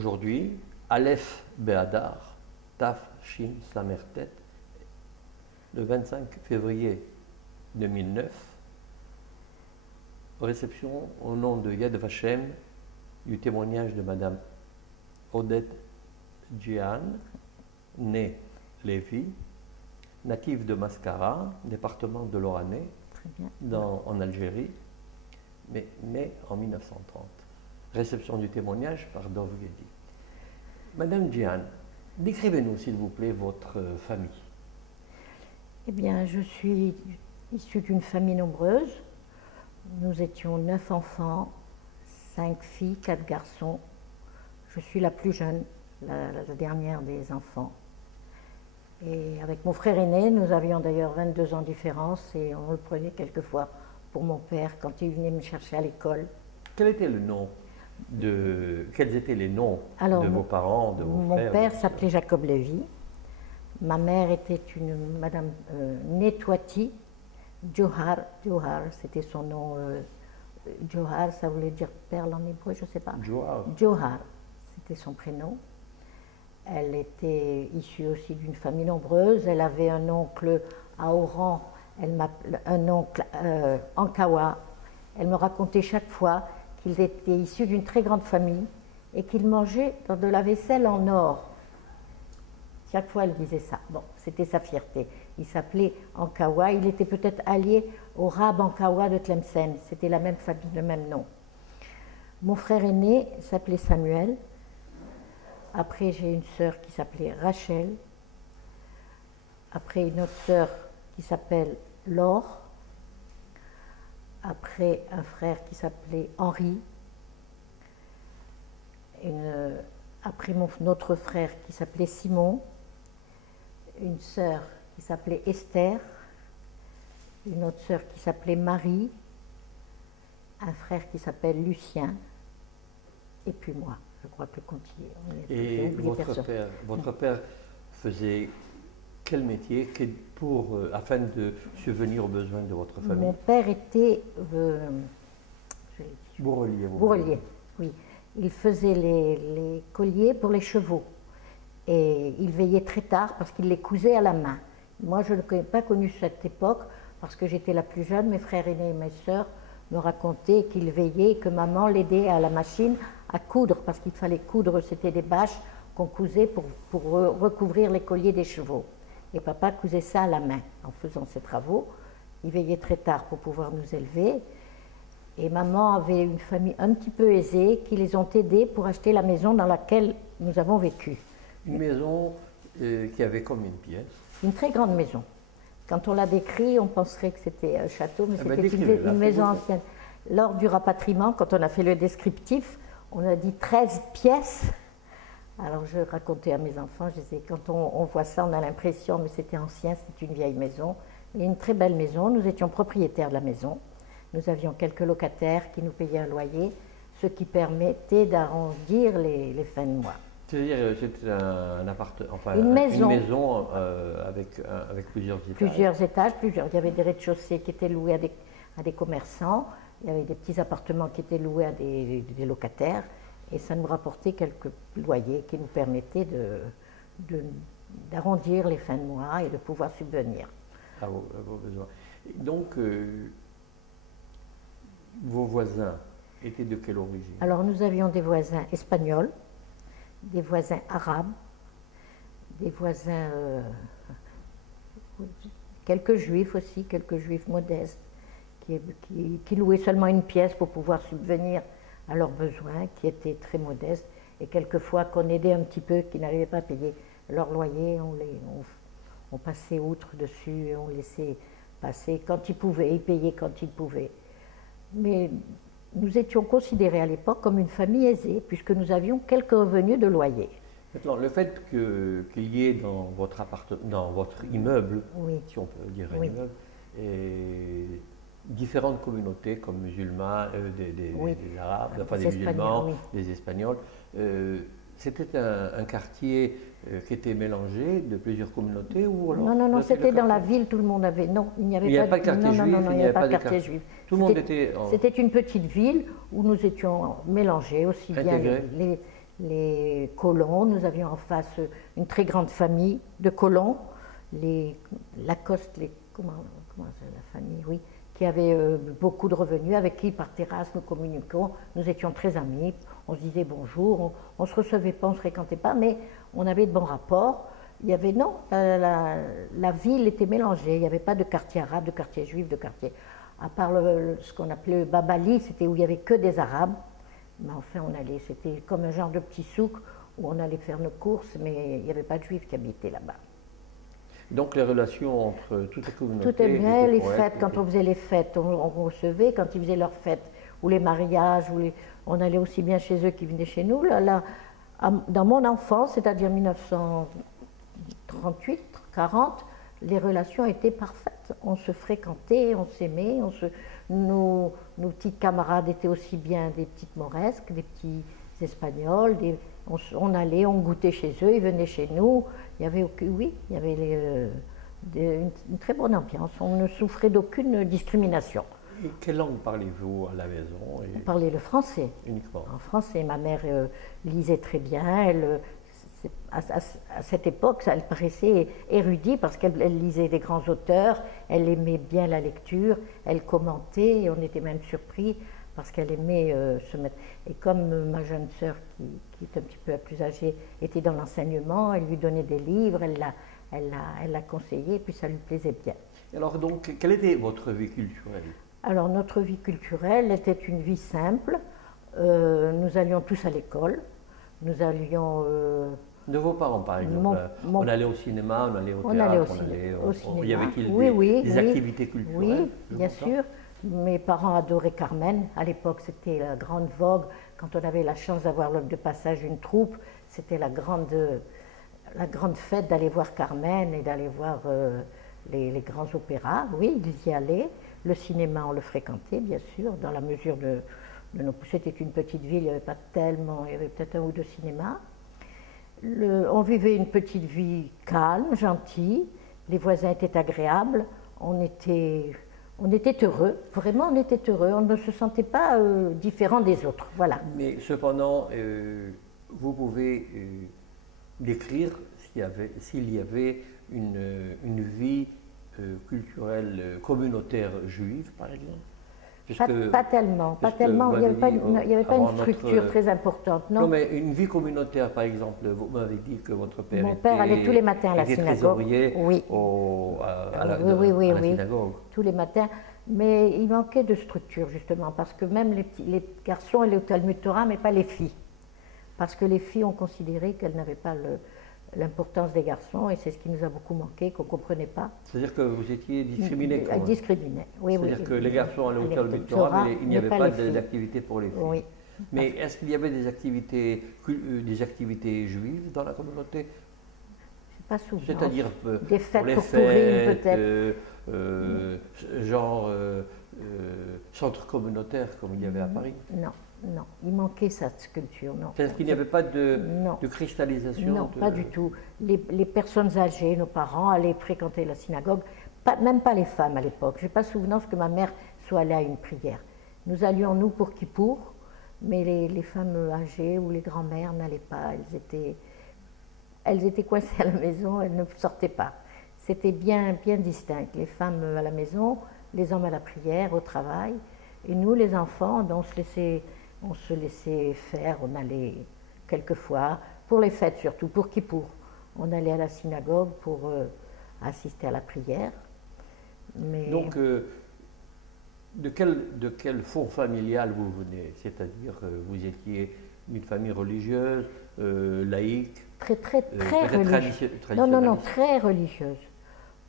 aujourd'hui, Aleph Be'adar, Taf Shin Samertet, le 25 février 2009, réception au nom de Yad Vashem du témoignage de Madame Odette Djian, née Lévy, native de Mascara, département de l'Oranais, en Algérie, mais née en 1930. Réception du témoignage par Dov Guedi. Madame Djian, décrivez-nous s'il vous plaît votre famille. Eh bien, je suis issue d'une famille nombreuse. Nous étions 9 enfants, 5 filles, 4 garçons. Je suis la plus jeune, la dernière des enfants. Et avec mon frère aîné, nous avions d'ailleurs 22 ans de différence et on le prenait quelquefois pour mon père quand il venait me chercher à l'école. Quels étaient les noms de vos parents, de vos frères? Mon père s'appelait Jacob Lévy. Ma mère était une Madame Netwati Johar. Johar, c'était son nom. Johar, ça voulait dire perle en hébreu, je ne sais pas. Johar. Johar, c'était son prénom. Elle était issue aussi d'une famille nombreuse. Elle avait un oncle à Oran, un oncle Ankawa. Elle me racontait chaque fois qu'il était issu d'une très grande famille et qu'il mangeait dans de la vaisselle en or. Chaque fois, elle disait ça. Bon, c'était sa fierté. Il s'appelait Ankawa. Il était peut-être allié au Rab Ankawa de Tlemcen. C'était la même famille, le même nom. Mon frère aîné s'appelait Samuel. Après, j'ai une sœur qui s'appelait Rachel. Après, une autre sœur qui s'appelle Laure. Après, un frère qui s'appelait Henri. Après, notre frère qui s'appelait Simon. Une sœur qui s'appelait Esther. Une autre sœur qui s'appelait Marie. Un frère qui s'appelle Lucien. Et puis moi. Je crois que continue. Et votre père faisait quel métier afin de subvenir aux besoins de votre famille? Mon père était bourrelier, oui. Il faisait les colliers pour les chevaux. Et il veillait très tard parce qu'il les cousait à la main. Moi, je n'ai pas connu cette époque parce que j'étais la plus jeune. Mes frères aînés et mes sœurs me racontaient qu'il veillait, que maman l'aidait à la machine à coudre, parce qu'il fallait coudre, c'était des bâches qu'on cousait pour recouvrir les colliers des chevaux. Et papa cousait ça à la main en faisant ses travaux. Il veillait très tard pour pouvoir nous élever. Et maman avait une famille un petit peu aisée qui les ont aidés pour acheter la maison dans laquelle nous avons vécu. Une maison qui avait combien de pièces? Une très grande maison. Quand on la décrit, on penserait que c'était un château, mais c'était une maison ancienne. Lors du rapatriement, quand on a fait le descriptif, on a dit 13 pièces. Alors je racontais à mes enfants, je disais, quand on voit ça, on a l'impression, mais c'était ancien, c'était une vieille maison. Et une très belle maison, nous étions propriétaires de la maison. Nous avions quelques locataires qui nous payaient un loyer, ce qui permettait d'arrondir les fins de mois. C'est-à-dire c'était un appartement, enfin une maison avec plusieurs étages. Plusieurs étages, il y avait des rez-de-chaussée qui étaient loués à des commerçants, il y avait des petits appartements qui étaient loués à des locataires, et ça nous rapportait quelques loyers qui nous permettaient d'arrondir les fins de mois et de pouvoir subvenir. À vos besoins. Donc, vos voisins étaient de quelle origine? Alors, nous avions des voisins espagnols, des voisins arabes, des voisins, quelques juifs aussi, quelques juifs modestes, qui louaient seulement une pièce pour pouvoir subvenir à leurs besoins, qui étaient très modestes, et quelquefois qu'on aidait un petit peu, qui n'arrivaient pas à payer leur loyer, on passait outre dessus, on laissait passer quand ils pouvaient, ils payaient quand ils pouvaient. Mais nous étions considérés à l'époque comme une famille aisée, puisque nous avions quelques revenus de loyer. Maintenant, le fait qu'il y ait dans votre immeuble, oui. si on peut dire un immeuble, et différentes communautés comme musulmans, des arabes, enfin des musulmans, des espagnols, c'était un quartier qui était mélangé de plusieurs communautés ou alors? Non, c'était dans la ville, tout le monde avait. Non, il n'y avait pas de quartier juif. Non, il n'y avait pas de quartier juif. Tout le monde était. C'était une petite ville où nous étions mélangés, aussi bien les colons. Nous avions en face une très grande famille de colons, les Lacoste, comment c'est la famille, oui, qui avait beaucoup de revenus, avec qui par terrasse nous communiquions. Nous étions très amis, on se disait bonjour, on ne se recevait pas, on ne se fréquentait pas, mais on avait de bons rapports. Il y avait, non, la ville était mélangée, il n'y avait pas de quartier arabe, de quartier juif, de quartier. À part ce qu'on appelait le Babali, c'était où il n'y avait que des Arabes. Mais enfin, c'était comme un genre de petit souk où on allait faire nos courses, mais il n'y avait pas de juifs qui habitaient là-bas. Donc les relations entre toutes les communautés. Tout est bien, les fêtes, quand on faisait les fêtes, on recevait, quand ils faisaient leurs fêtes, ou les mariages, on allait aussi bien chez eux qu'ils venaient chez nous. Là, dans mon enfance, c'est-à-dire 1938, 40, les relations étaient parfaites. On se fréquentait, on s'aimait, nos petites camarades étaient aussi bien des petites Mauresques, des petits Espagnols. On allait, on goûtait chez eux, ils venaient chez nous. Il y avait une très bonne ambiance. On ne souffrait d'aucune discrimination. Et quelle langue parlez-vous à la maison? On parlait le français. Uniquement. En français. Ma mère lisait très bien. À cette époque, elle paraissait érudite parce qu'elle lisait des grands auteurs, elle aimait bien la lecture, elle commentait, et on était même surpris parce qu'elle aimait se mettre. Et comme ma jeune sœur, qui est un petit peu plus âgée, était dans l'enseignement, elle lui donnait des livres, elle l'a conseillé, puis ça lui plaisait bien. Alors donc, quelle était votre vie culturelle? Alors notre vie culturelle était une vie simple. Nous allions tous à l'école, nous allions... De vos parents, par exemple, on allait au cinéma, on allait au théâtre, au cinéma. Y avait-il des activités culturelles? Oui, bien sûr. Mes parents adoraient Carmen. À l'époque, c'était la grande vogue. Quand on avait la chance d'avoir de passage une troupe, c'était la grande fête d'aller voir Carmen et d'aller voir les grands opéras. Oui, ils y allaient. Le cinéma, on le fréquentait, bien sûr, dans la mesure de nos... C'était une petite ville, il n'y avait pas tellement... Il y avait peut-être un ou deux cinémas. On vivait une petite vie calme, gentille, les voisins étaient agréables, on était heureux, vraiment on était heureux, on ne se sentait pas différent des autres, voilà. Mais cependant, vous pouvez décrire s'il y avait une vie culturelle communautaire juive, par exemple? Pas tellement, il n'y avait pas une structure très importante, non. Non, mais une vie communautaire, par exemple, vous m'avez dit que votre père Mon père allait tous les matins à la synagogue. Oui. À la synagogue. Tous les matins, mais il manquait de structure, justement, parce que même les garçons allaient au Talmud Torah, mais pas les filles. Parce que les filles ont considéré qu'elles n'avaient pas l'importance des garçons, et c'est ce qui nous a beaucoup manqué, qu'on ne comprenait pas. C'est-à-dire que vous étiez discriminé? Discriminé, oui. C'est-à-dire que les garçons allaient au Talmud Torah, mais il n'y avait pas d'activité pour les filles. Oui. Mais est-ce qu'il y avait des activités juives dans la communauté? Pas souvent. C'est-à-dire des fêtes pour les fêtes, peut-être genre centre communautaire comme il y avait à Paris? Non, il manquait cette sculpture, non. C'est-à-dire qu'il n'y avait pas de cristallisation? Non, pas du tout. Les personnes âgées, nos parents, allaient fréquenter la synagogue, même pas les femmes à l'époque. Je n'ai pas souvenance que ma mère soit allée à une prière. Nous allions, nous, pour Kippour, mais les femmes âgées ou les grands-mères n'allaient pas. Elles étaient coincées à la maison, elles ne sortaient pas. C'était bien distinct. Les femmes à la maison, les hommes à la prière, au travail. Et nous, les enfants, on se laissait faire, on allait quelquefois, pour les fêtes surtout, pour Kippour, on allait à la synagogue pour assister à la prière. Mais... Donc, de quel fond familial vous venez? C'est-à-dire, vous étiez une famille religieuse, laïque? Très religieuse. Non, très religieuse.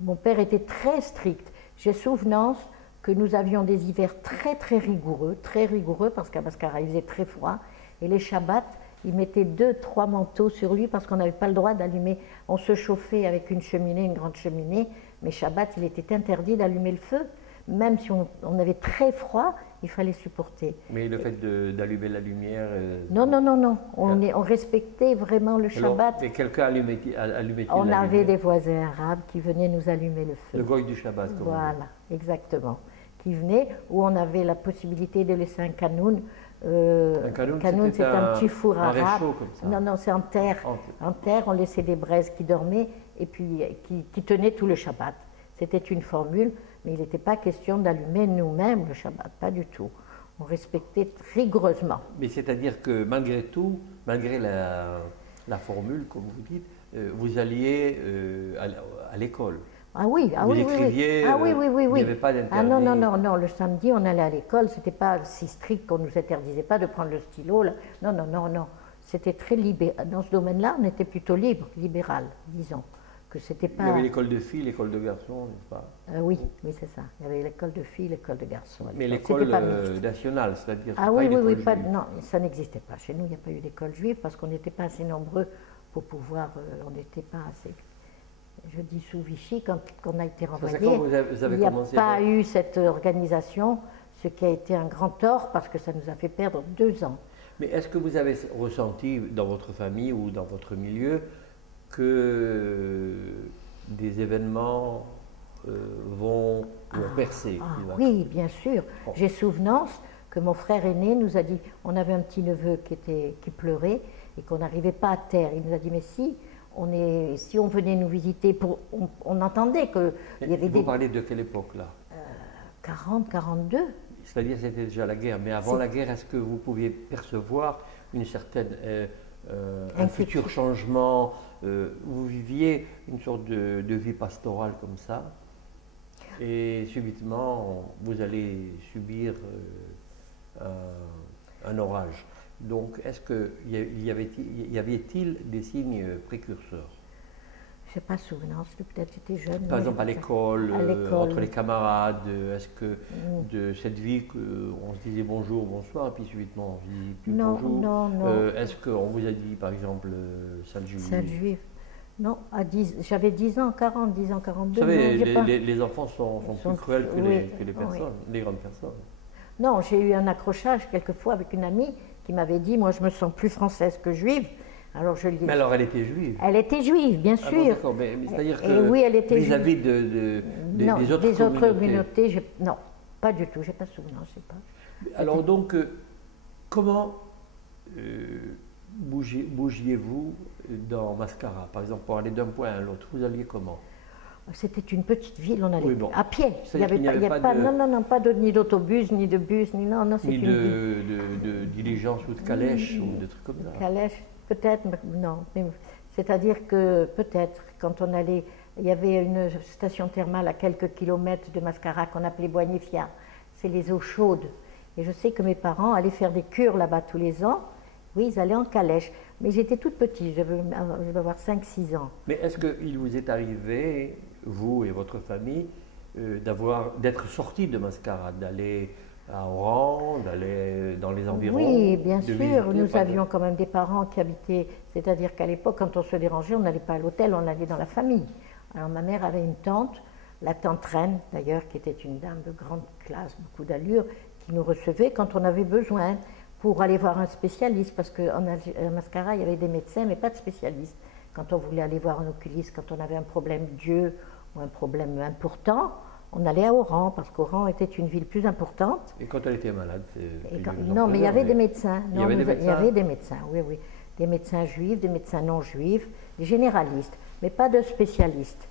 Mon père était très strict. J'ai souvenance que nous avions des hivers très rigoureux parce qu'à Mascara il faisait très froid, et les Shabbats, il mettait 2-3 manteaux sur lui parce qu'on n'avait pas le droit d'allumer. On se chauffait avec une grande cheminée, mais Shabbat, il était interdit d'allumer le feu. Même si on avait très froid, il fallait supporter. Mais le fait d'allumer la lumière... Non. On respectait vraiment le Shabbat. Et quelqu'un allumait-il la lumière? On avait des voisins arabes qui venaient nous allumer le feu. Le goy du Shabbat, comme voilà, exactement. Qui venaient, où on avait la possibilité de laisser un canoun Un kanoun, c'est un petit four un arabe. réchaud comme ça. Non, non, c'est en terre. En terre, on laissait des braises qui dormaient et puis qui tenaient tout le Shabbat. C'était une formule, mais il n'était pas question d'allumer nous-mêmes le Shabbat, pas du tout. On respectait rigoureusement. Mais c'est-à-dire que malgré tout, malgré la formule, comme vous dites, vous alliez à l'école. Ah oui, Vous oui, écriviez, ah oui, oui, oui, il oui. n'y avait pas d'interdit. Ah non, non, non, non, le samedi, on allait à l'école, c'était pas si strict qu'on nous interdisait pas de prendre le stylo. Là. Non, non, non, non. C'était très libéral. Dans ce domaine-là, on était plutôt libre, libéral, disons. Que c'était pas... Il y avait l'école de filles, l'école de garçons, n'est-ce pas? Oui, oui, c'est ça. Il y avait l'école de filles, l'école de garçons. Mais l'école nationale, c'est-à-dire ah oui, pas oui, oui, pas, non, ça n'existait pas. Chez nous, il n'y a pas eu d'école juive parce qu'on n'était pas assez nombreux pour pouvoir... on n'était pas assez... Je dis sous Vichy, quand on a été renvoyé, il n'y a pas eu cette organisation, ce qui a été un grand tort parce que ça nous a fait perdre 2 ans. Mais est-ce que vous avez ressenti dans votre famille ou dans votre milieu que des événements vont percer? Oui, bien sûr. Bon. J'ai souvenance que mon frère aîné nous a dit, on avait un petit neveu qui pleurait et qu'on n'arrivait pas à terre. Il nous a dit, mais si on venait nous visiter, on entendait qu'il y avait Vous parlez de quelle époque là? 40, 42. C'est-à-dire c'était déjà la guerre, mais avant la guerre, est-ce que vous pouviez percevoir une certaine, un futur changement? Vous viviez une sorte de vie pastorale comme ça, et subitement vous allez subir un orage. Donc, est-ce qu'il y avait-il des signes précurseurs? Je n'ai pas souvenance, peut-être j'étais jeune. Par exemple, à l'école, entre les camarades, est-ce que de cette vie qu'on se disait bonjour, bonsoir, et puis subitement on se dit plus bonjour? Non, non. Est-ce qu'on vous a dit, par exemple, salle juive? Salle juive. Non, j'avais 10 ans, 40, 10 ans, 42. Vous savez, les enfants sont plus cruels que les personnes, les grandes personnes. Non, j'ai eu un accrochage quelquefois avec une amie qui m'avait dit, moi je me sens plus française que juive. Alors je lui dis. Mais alors elle était juive? Elle était juive, bien sûr. D'accord, mais c'est-à-dire que oui, elle était vis-à-vis des autres communautés, non, pas du tout, j'ai pas souvenance, je sais pas. Alors donc, comment bougiez-vous dans Mascara? Par exemple, pour aller d'un point à l'autre, vous alliez comment? C'était une petite ville, on allait à pied. Il n'y avait pas ni d'autobus, ni de bus, ni de diligence ou de calèche ou de trucs comme ça. Calèche, peut-être, non. C'est-à-dire que peut-être, quand on allait, il y avait une station thermale à quelques kilomètres de Mascara qu'on appelait Boignefia. C'est les eaux chaudes. Et je sais que mes parents allaient faire des cures là-bas tous les ans. Oui, ils allaient en calèche. Mais j'étais toute petite, je devais avoir 5-6 ans. Mais est-ce qu'il vous est arrivé, vous et votre famille, d'être sortis de Mascara, d'aller à Oran, d'aller dans les environs? Oui, bien sûr. Nous avions quand même des parents qui habitaient, c'est-à-dire qu'à l'époque, quand on se dérangeait, on n'allait pas à l'hôtel, on allait dans la famille. Alors ma mère avait une tante, la tante Reine d'ailleurs, qui était une dame de grande classe, beaucoup d'allure, qui nous recevait quand on avait besoin pour aller voir un spécialiste, parce qu'à Mascara, il y avait des médecins, mais pas de spécialistes. Quand on voulait aller voir un oculiste, quand on avait un problème d'yeux ou un problème important, on allait à Oran, parce qu'Oran était une ville plus importante. Et quand elle était malade, non, mais il y avait des médecins. Il y avait des médecins, oui, oui. Des médecins juifs, des médecins non juifs, des généralistes, mais pas de spécialistes.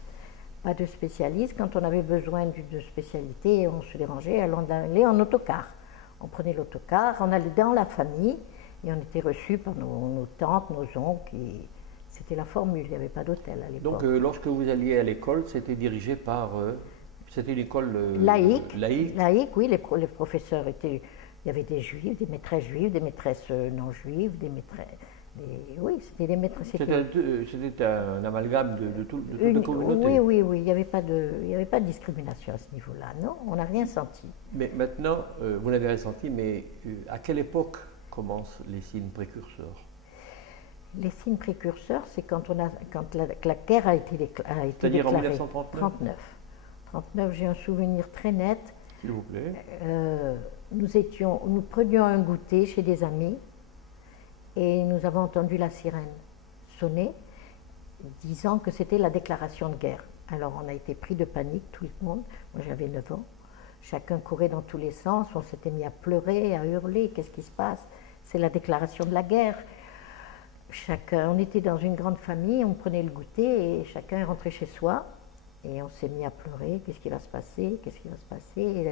Pas de spécialistes. Quand on avait besoin de spécialité, on se dérangeait, on allait en autocar. On prenait l'autocar, on allait dans la famille et on était reçus par nos tantes, nos oncles. C'était la formule, il n'y avait pas d'hôtel à l'époque. Donc lorsque vous alliez à l'école, c'était dirigé par... c'était une école laïque. Laïque, oui, les professeurs étaient... Il y avait des juifs, des maîtresses non juives, des maîtresses... oui, c'était des maîtresses... C'était un amalgame de toute la communauté. Oui, il n'y avait pas de discrimination à ce niveau-là, non, on n'a rien senti. Mais maintenant, vous n'avez rien senti, mais à quelle époque commencent les signes précurseurs? Les signes précurseurs, c'est quand la guerre a été déclarée. C'est-à-dire en 1939? 39, j'ai un souvenir très net. S'il vous plaît. Nous prenions un goûter chez des amis et nous avons entendu la sirène sonner, disant que c'était la déclaration de guerre. Alors on a été pris de panique, tout le monde. Moi j'avais 9 ans. Chacun courait dans tous les sens, on s'était mis à pleurer, à hurler, qu'est-ce qui se passe? C'est la déclaration de la guerre. On était dans une grande famille, on prenait le goûter et chacun est rentré chez soi. Et on s'est mis à pleurer, qu'est-ce qui va se passer? Qu'est-ce qui va se passer? Et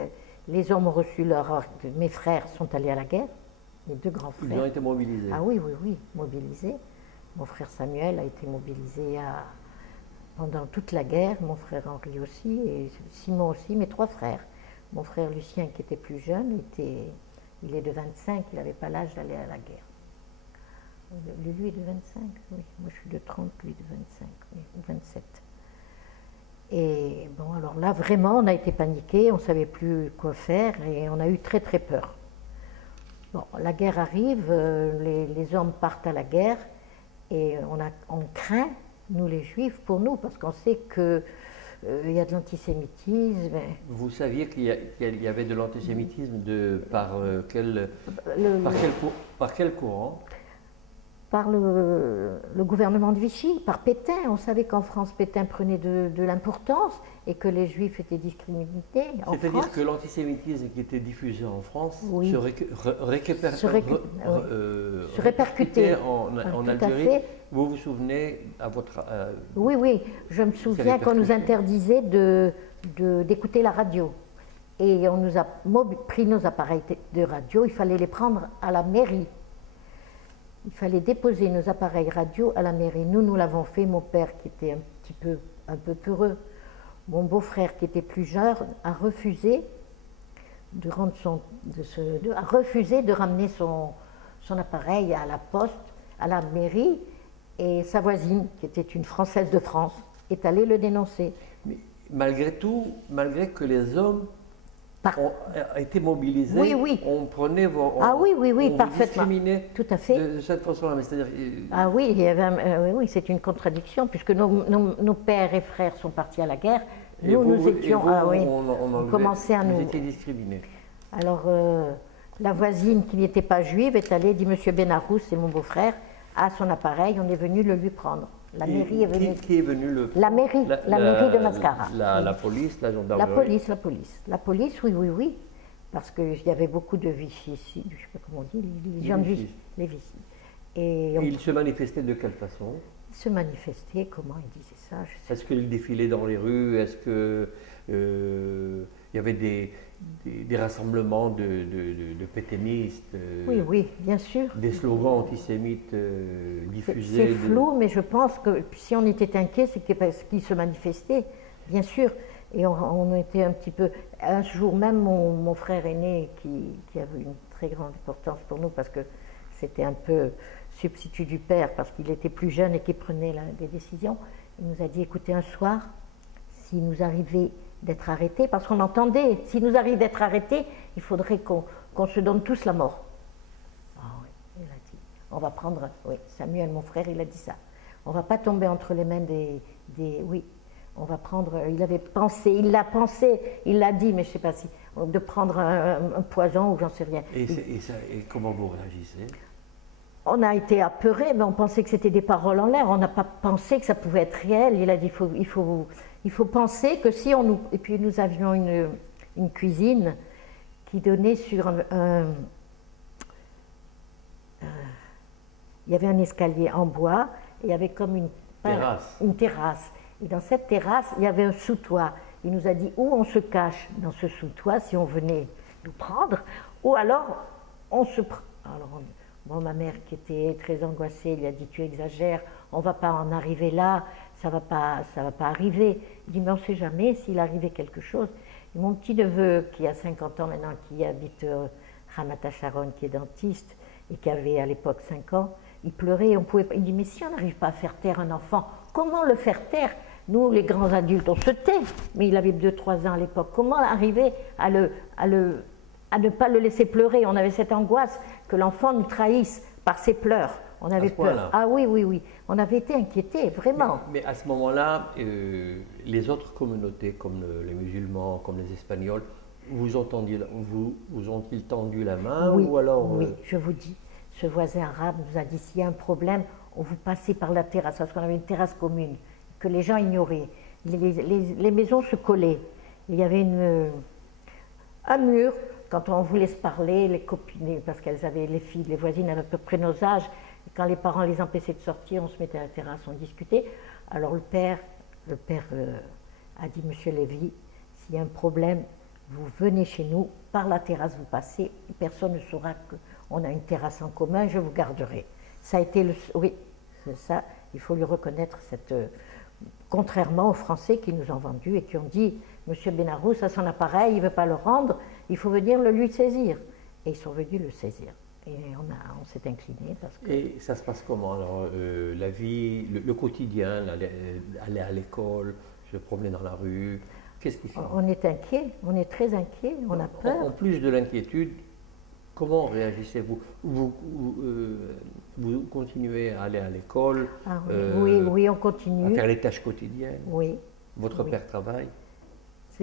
les hommes ont reçu leur ordre. Mes frères sont allés à la guerre, les deux grands frères. Ils ont été mobilisés? Ah oui, oui, oui, mobilisés. Mon frère Samuel a été mobilisé pendant toute la guerre, mon frère Henri aussi, et Simon aussi, mes trois frères. Mon frère Lucien, qui était plus jeune, il est de 25, il n'avait pas l'âge d'aller à la guerre. Lui est de 25, oui. Moi je suis de 30, lui de 25, oui, ou 27. Et bon, alors là, vraiment, on a été paniqués, on ne savait plus quoi faire et on a eu très très peur. Bon, la guerre arrive, les hommes partent à la guerre et on craint, nous les Juifs, pour nous, parce qu'on sait qu'il y a de l'antisémitisme. Vous saviez qu'il y avait de l'antisémitisme par quel courant? Par le gouvernement de Vichy, par Pétain. On savait qu'en France, Pétain prenait de l'importance et que les Juifs étaient discriminés en France. C'est-à-dire que l'antisémitisme qui était diffusé en France oui. se répercutait en Algérie. Vous vous souvenez à votre... Oui, oui, je me souviens qu'on nous interdisait d'écouter la radio. Et on nous a pris nos appareils de radio, il fallait les prendre à la mairie. Il fallait déposer nos appareils radio à la mairie. Nous l'avons fait, mon père qui était un peu peureux. Mon beau-frère qui était plus jeune a refusé de ramener son appareil à la poste, à la mairie, et sa voisine, qui était une Française de France, est allée le dénoncer. Mais malgré tout, malgré que les hommes ont été mobilisés, oui, oui. On prenait oui, parfaitement. Discriminait tout à fait. De cette façon-là. Ah oui, oui, c'est une contradiction, puisque nos pères et frères sont partis à la guerre. Nous étions... on commençait à nous... Vous étiez discriminés. Alors, la voisine qui n'était pas juive est allée, dit M. Benarous, c'est mon beau-frère, à son appareil, on est venu le lui prendre. La mairie est venue. Qui est venu le... La mairie de Mascara. La police, la gendarmerie. La police, oui. Parce qu'il y avait beaucoup de Vichy, je ne sais pas comment on dit, les gens de Vichy. Les Vichy. Et ils se manifestaient de quelle façon? Ils se manifestaient, comment ils disaient ça? Est-ce qu'ils défilaient dans les rues? Est-ce que il y avait des rassemblements de pétainistes? Oui, bien sûr. Des slogans antisémites diffusés? C'est flou, mais je pense que si on était inquiet, c'est parce qu'ils se manifestaient, bien sûr. Et on était un petit peu... Un jour même, mon frère aîné, qui avait une très grande importance pour nous, parce que c'était un peu substitut du père, parce qu'il était plus jeune et qu'il prenait des décisions, il nous a dit, écoutez, un soir, s'il nous arrivait d'être arrêtés, parce qu'on entendait, s'il nous arrive d'être arrêtés, il faudrait qu'on se donne tous la mort. Ah oui, il a dit, on va prendre... Oui, Samuel, mon frère, il a dit ça. On ne va pas tomber entre les mains oui. On va prendre, il avait pensé, il l'a dit, mais je ne sais pas si, de prendre un poison ou j'en sais rien. Et comment vous réagissez? On a été apeurés, mais on pensait que c'était des paroles en l'air, on n'a pas pensé que ça pouvait être réel. Il a dit, il faut penser que si on nous... Et puis nous avions une cuisine qui donnait sur il y avait un escalier en bois, et il y avait comme une terrasse. Et dans cette terrasse, il y avait un sous-toit. Il nous a dit où on se cache dans ce sous-toit si on venait nous prendre, ou alors on se prend. Alors, ma mère qui était très angoissée, lui a dit tu exagères, on ne va pas en arriver là, ça va pas arriver. Il dit mais on ne sait jamais s'il arrivait quelque chose. Et mon petit neveu qui a 50 ans maintenant, qui habite Ramat Sharon, qui est dentiste et qui avait à l'époque 5 ans, il pleurait, il dit mais si on n'arrive pas à faire taire un enfant, comment le faire taire? Nous, les grands adultes, on se tait, mais il avait 2-3 ans à l'époque. Comment arriver à ne pas le laisser pleurer? On avait cette angoisse que l'enfant nous trahisse par ses pleurs. On avait peur. Ah oui. On avait été inquiétés, vraiment. Mais à ce moment-là, les autres communautés, comme les musulmans, comme les Espagnols, vous ont-ils tendu la main? Oui, ou alors, oui, je vous dis. Ce voisin arabe nous a dit s'il y a un problème, on vous passez par la terrasse, parce qu'on avait une terrasse commune, que les gens ignoraient. Les maisons se collaient. Il y avait Un mur, quand on voulait se parler, les copines, parce qu'elles avaient, les filles, les voisines avaient à peu près nos âges, et quand les parents les empêchaient de sortir, on se mettait à la terrasse, on discutait. Alors le père a dit, Monsieur Lévy, s'il y a un problème, vous venez chez nous, par la terrasse vous passez, personne ne saura qu'on a une terrasse en commun, je vous garderai. Ça a été le... Oui, c'est ça, il faut lui reconnaître cette... contrairement aux Français qui nous ont vendu et qui ont dit, Monsieur Benarous a son appareil, il ne veut pas le rendre, il faut venir le lui saisir. Et ils sont venus le saisir. Et on s'est incliné parce que... Et ça se passe comment alors, la vie, le quotidien, aller à l'école, se promener dans la rue, qu'est-ce qui change? On est inquiet, on est très inquiet, on a peur. En plus de l'inquiétude, comment réagissez-vous? Vous continuez à aller à l'école, oui, on continue. à faire les tâches quotidiennes? Oui. Votre père travaille?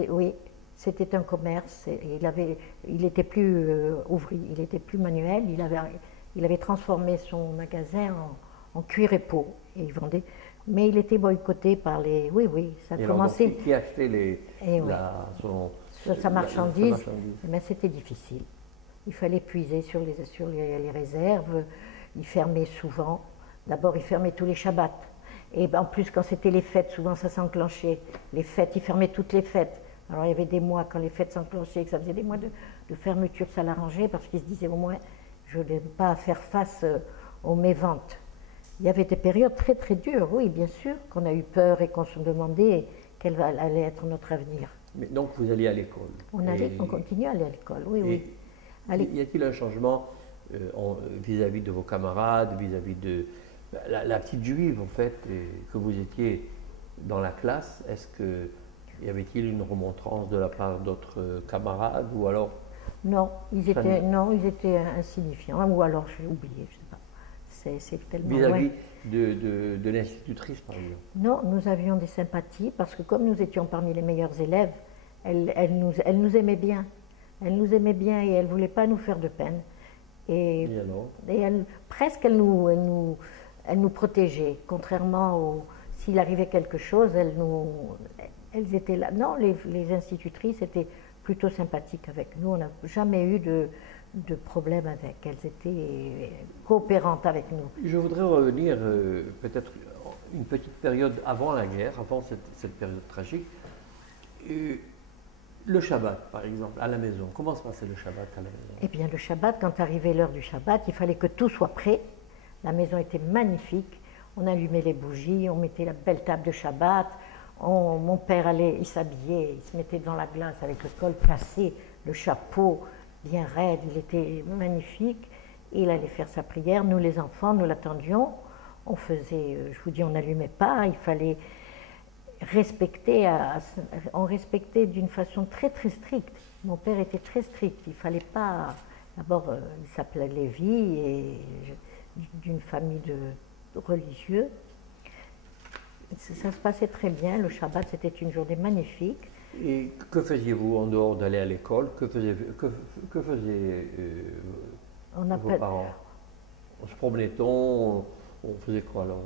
Oui, c'était un commerce. Il était plus ouvrier, il était plus manuel. Il avait transformé son magasin en cuir et peau et il vendait. Mais il était boycotté par les. Oui, ça a commencé. Qui achetait sa marchandise? Mais c'était difficile. Il fallait puiser sur les réserves. Il fermait souvent. D'abord, il fermait tous les Shabbats. Et en plus, quand c'était les fêtes, souvent ça s'enclenchait. Les fêtes, il fermait toutes les fêtes. Alors il y avait des mois, quand les fêtes s'enclenchaient, que ça faisait des mois de fermeture, ça l'arrangeait parce qu'il se disait au moins, je n'ai pas à faire face aux méventes. Il y avait des périodes très très dures, oui, bien sûr, qu'on a eu peur et qu'on se demandait quel allait être notre avenir. Mais donc vous alliez à l'école? On continue à aller à l'école, oui. Y a-t-il un changement vis-à-vis de vos camarades, vis-à-vis de la petite juive en fait, que vous étiez dans la classe? Est-ce que y avait-il une remontrance de la part d'autres camarades ou alors? Non, ils étaient insignifiants, ou alors j'ai oublié, je ne sais pas. C'est tellement vis-à-vis de l'institutrice par exemple? Non, nous avions des sympathies parce que comme nous étions parmi les meilleurs élèves, elle nous aimait bien. Elle nous aimait bien et elle ne voulait pas nous faire de peine. Et presque elle nous protégeait, contrairement s'il arrivait quelque chose, elles étaient là. Non, les institutrices étaient plutôt sympathiques avec nous. On n'a jamais eu de problème avec. Elles étaient coopérantes avec nous. Je voudrais revenir peut-être une petite période avant la guerre, avant cette période tragique. Le Shabbat, par exemple, à la maison. Comment se passait le Shabbat à la maison? Eh bien, le Shabbat, quand arrivait l'heure du Shabbat, il fallait que tout soit prêt. La maison était magnifique. On allumait les bougies, on mettait la belle table de Shabbat. Mon père il s'habillait, il se mettait devant la glace avec le col placé, le chapeau bien raide, il était magnifique. Il allait faire sa prière. Nous, les enfants, nous l'attendions. On faisait, je vous dis, on n'allumait pas. Il fallait respecter, on respectait d'une façon très très stricte. Mon père était très strict. Il fallait pas. D'abord, il s'appelait Lévy et d'une famille de religieux. Ça se passait très bien. Le Shabbat, c'était une journée magnifique. Et que faisiez-vous en dehors d'aller à l'école? Que faisaient vos parents? On se promenait-on? On faisait quoi alors?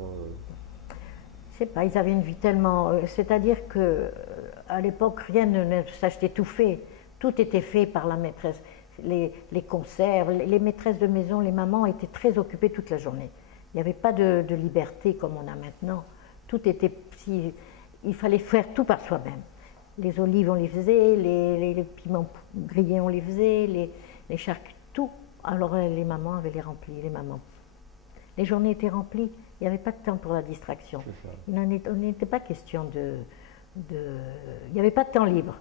Je sais pas, ils avaient une vie tellement... c'est-à-dire qu'à l'époque, rien ne s'achetait tout fait. Tout était fait par la maîtresse. Les conserves, les maîtresses de maison, les mamans étaient très occupées toute la journée. Il n'y avait pas de liberté comme on a maintenant. Tout était... Il fallait faire tout par soi-même. Les olives, on les faisait, les piments grillés, on les faisait, les charcuteries, tout. Alors les mamans avaient les remplis, les mamans. Les journées étaient remplies, il n'y avait pas de temps pour la distraction. Il n'était pas question il n'y avait pas de temps libre.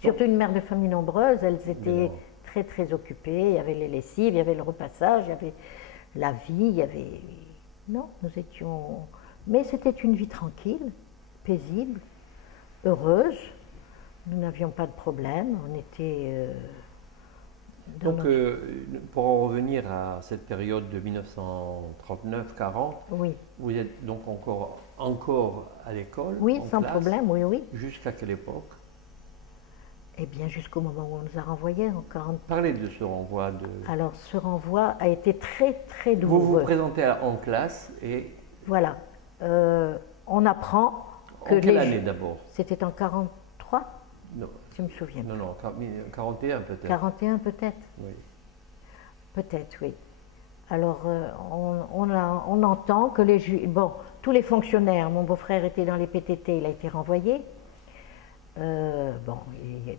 Surtout une mère de famille nombreuse, elles étaient très très occupées. Il y avait les lessives, il y avait le repassage, il y avait la vie, il y avait... Non, nous étions... Mais c'était une vie tranquille, paisible, heureuse. Nous n'avions pas de problème, on était... Donc, pour en revenir à cette période de 1939-40, oui. Vous êtes donc encore à l'école? Oui, sans problème, oui. Jusqu'à quelle époque? Eh bien, jusqu'au moment où on nous a renvoyés en 40. Parlez de ce renvoi. Alors, ce renvoi a été très, très douloureux. Vous vous présentez en classe et... Voilà. On apprend que... En quelle année d'abord? C'était en 43. Non. Je me souviens. Non, non, 41 peut-être. 41 peut-être. Oui. Peut-être, oui. Alors, on entend que les Juifs... Bon, tous les fonctionnaires, mon beau-frère était dans les PTT, il a été renvoyé. Bon,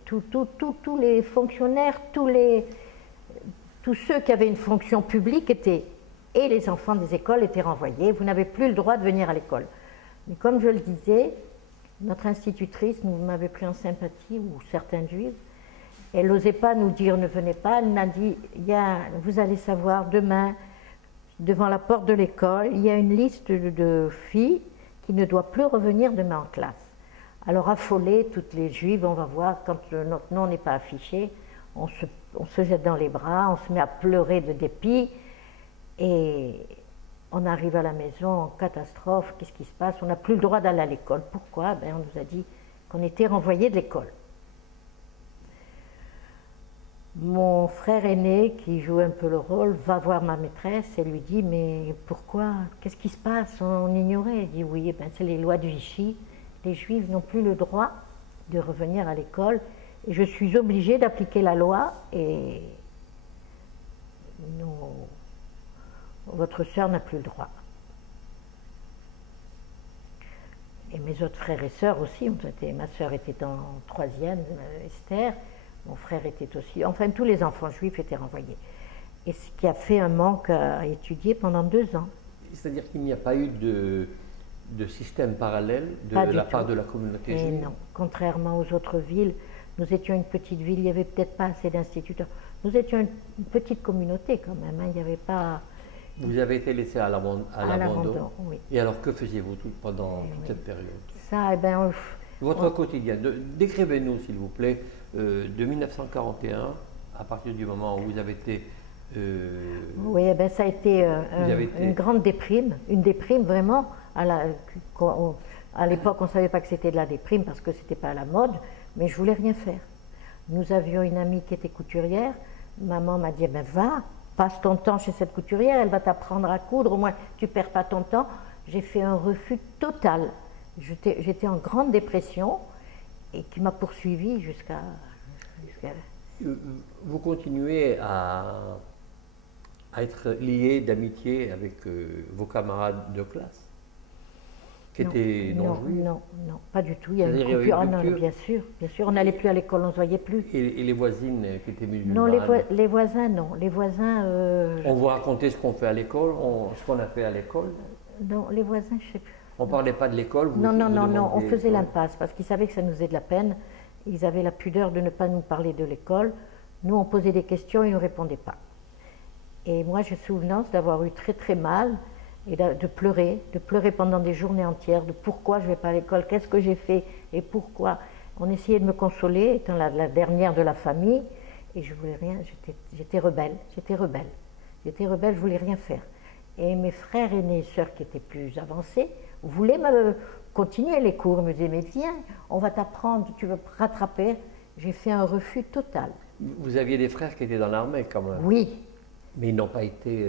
tous les fonctionnaires, tous ceux qui avaient une fonction publique et les enfants des écoles étaient renvoyés. Vous n'avez plus le droit de venir à l'école. Mais comme je le disais, notre institutrice nous m'avait pris en sympathie, ou certains juifs. Elle n'osait pas nous dire ne venez pas. Elle m'a dit vous allez savoir demain, devant la porte de l'école, il y a une liste de filles qui ne doivent plus revenir demain en classe. Alors affolées, toutes les juives, on va voir, quand notre nom n'est pas affiché, on se jette dans les bras, on se met à pleurer de dépit et on arrive à la maison en catastrophe. Qu'est-ce qui se passe? On n'a plus le droit d'aller à l'école. Pourquoi? On nous a dit qu'on était renvoyés de l'école. Mon frère aîné, qui joue un peu le rôle, va voir ma maîtresse et lui dit mais pourquoi? Qu'est-ce qui se passe? On ignorait. Elle dit oui, c'est les lois de Vichy. Les Juifs n'ont plus le droit de revenir à l'école et je suis obligée d'appliquer la loi et votre sœur n'a plus le droit. Et mes autres frères et sœurs aussi ont été. Ma sœur était en 3e, Esther, mon frère était aussi. Enfin, tous les enfants juifs étaient renvoyés. Et ce qui a fait un manque à étudier pendant 2 ans. C'est-à-dire qu'il n'y a pas eu de système parallèle de la part de la communauté juive? Non, contrairement aux autres villes, nous étions une petite ville, il n'y avait peut-être pas assez d'instituteurs. Nous étions une petite communauté quand même, il n'y avait pas... Vous avez été laissé à l'abandon, oui. Et alors que faisiez-vous pendant toute cette période? Ça, Votre quotidien, décrivez-nous s'il vous plaît, de 1941, à partir du moment où vous avez été... Oui, ça a été une grande déprime, une déprime vraiment. À l'époque, on ne savait pas que c'était de la déprime parce que ce n'était pas à la mode, mais je ne voulais rien faire. Nous avions une amie qui était couturière. Maman m'a dit, va, passe ton temps chez cette couturière, elle va t'apprendre à coudre, au moins tu ne perds pas ton temps. J'ai fait un refus total. J'étais en grande dépression et qui m'a poursuivie jusqu'à... Vous continuez à être lié d'amitié avec vos camarades de classe qui étaient non-juifs? Non, pas du tout. Il y a une coupure. Non, bien sûr. On n'allait plus à l'école, on ne se voyait plus. Et les voisines qui étaient musulmanes? Non, les voisins, non. Les voisins... On vous racontait ce qu'on fait à l'école, ce qu'on a fait à l'école? Non, les voisins, je ne sais plus. On ne parlait pas de l'école? Non, on faisait l'impasse parce qu'ils savaient que ça nous faisait de la peine. Ils avaient la pudeur de ne pas nous parler de l'école. Nous, on posait des questions, ils ne nous répondaient pas. Et moi, j'ai souvenance d'avoir eu très très mal et de pleurer pendant des journées entières, de pourquoi je ne vais pas à l'école, qu'est-ce que j'ai fait et pourquoi. On essayait de me consoler, étant la dernière de la famille, et je ne voulais rien, j'étais rebelle, je ne voulais rien faire. Et mes frères aînés et sœurs qui étaient plus avancés voulaient me continuer les cours, me disaient mais viens, on va t'apprendre, tu veux rattraper. J'ai fait un refus total. Vous aviez des frères qui étaient dans l'armée quand même? Oui. Mais ils n'ont pas été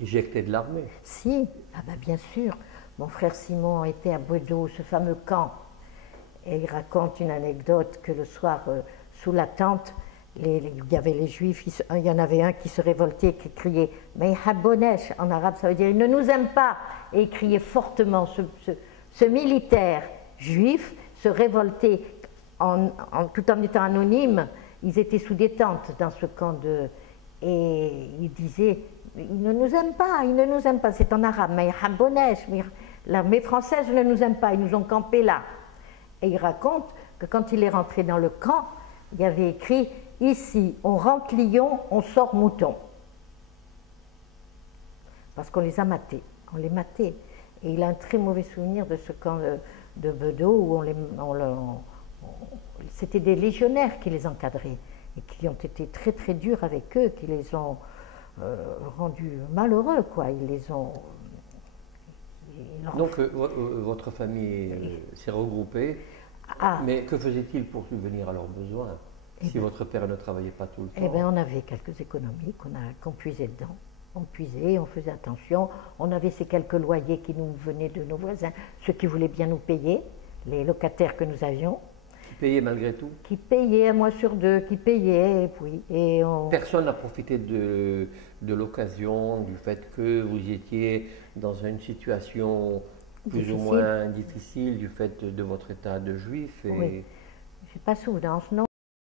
éjectés de l'armée? Si, bien sûr. Mon frère Simon était à Bordeaux, ce fameux camp. Et il raconte une anecdote que le soir, sous la tente, il y avait les juifs, il y en avait un qui se révoltait, qui criait « Mais Habonesh » en arabe, ça veut dire « Il ne nous aime pas ». Et il criait fortement. Ce militaire juif se révoltait tout en étant anonyme. Ils étaient sous des tentes dans ce camp et il disait « Il ne nous aime pas, c'est en arabe, mais Habonesh, l'armée française ne nous aime pas, ils nous ont campés là. » Et il raconte que quand il est rentré dans le camp, il y avait écrit « Ici, on rentre lion, on sort mouton. » Parce qu'on les a matés, on les matait. Et il a un très mauvais souvenir de ce camp de Bordeaux où c'était des légionnaires qui les encadraient et qui ont été très très durs avec eux, qui les ont rendus malheureux, quoi. Ils les ont... Donc votre famille s'est regroupée, mais que faisait-il pour subvenir à leurs besoins si votre père ne travaillait pas tout le temps? Eh bien, on avait quelques économies qu'on puisait dedans. On puisait, on faisait attention. On avait ces quelques loyers qui nous venaient de nos voisins, ceux qui voulaient bien nous payer. les locataires que nous avions, Qui payait malgré tout? qui payaient 1 mois sur 2, qui payaient, et puis, Personne n'a profité de l'occasion, du fait que vous étiez dans une situation plus ou Difficile. moins difficile du fait de votre état de juif. Oui. J'ai pas souvenance, non.